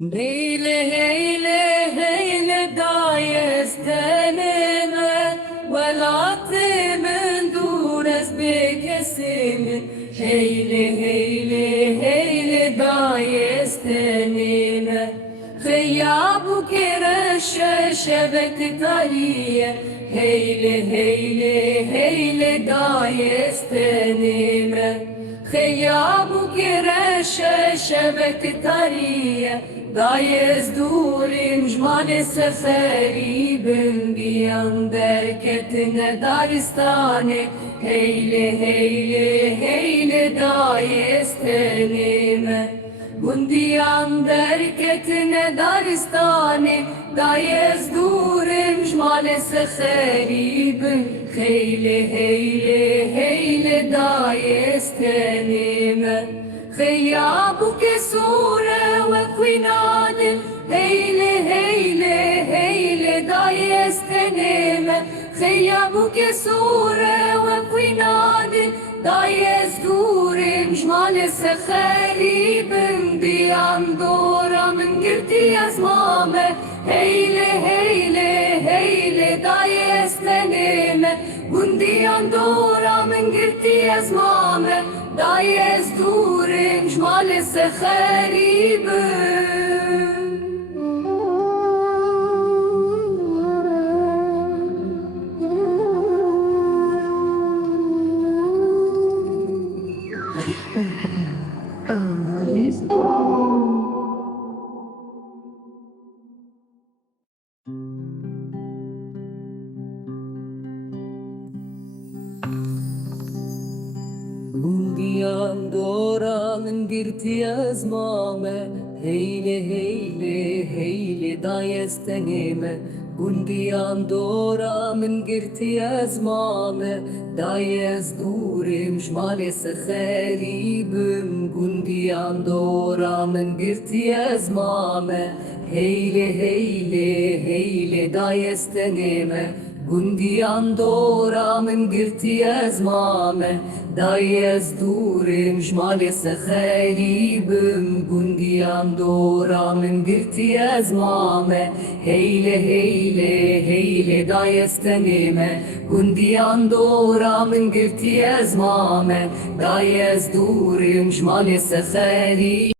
Heyle heyle heyle dayestenime Velatimin dures bekesimin Heyle heyle heyle dayestenime Kheyyabu kireşe şebet taliye Heyle heyle heyle dayestenime Kheyyabu kireşe şebet taliye Dayez durin jmane seferi Bimbiyan derketine daristane Heyle heyle heyle dayez tenime Bundiyan derketine daristane Dayez durin jmane seferi Heyle heyle heyle dayez tenime Kheyyabu ke sure ve kwinadil Heyle heyle heyle dayestenime Kheyyabu ke sure ve kwinadil Dayez durim jmale se kharibim Diyan dora min girti azmame Heyle heyle heyle dayestenime Bundiyan dora min girti azmame Dayez durim jmale se kharibim Bundiyan doranın girti azmame Heyle heyle heyle dayestenime Bundiyan doranın girti azmame Dayez durim jmale se kharibim Bundiyan doranın girti azmame Heyle heyle heyle dayestenime Bundiyan doramın girti azmame Dayez durim jmale se kharibim Bundiyan doramın girti azmame Heyle heyle heyle dayestenime Bundiyan doramın girti azmame Dayez durim jmale se kharibim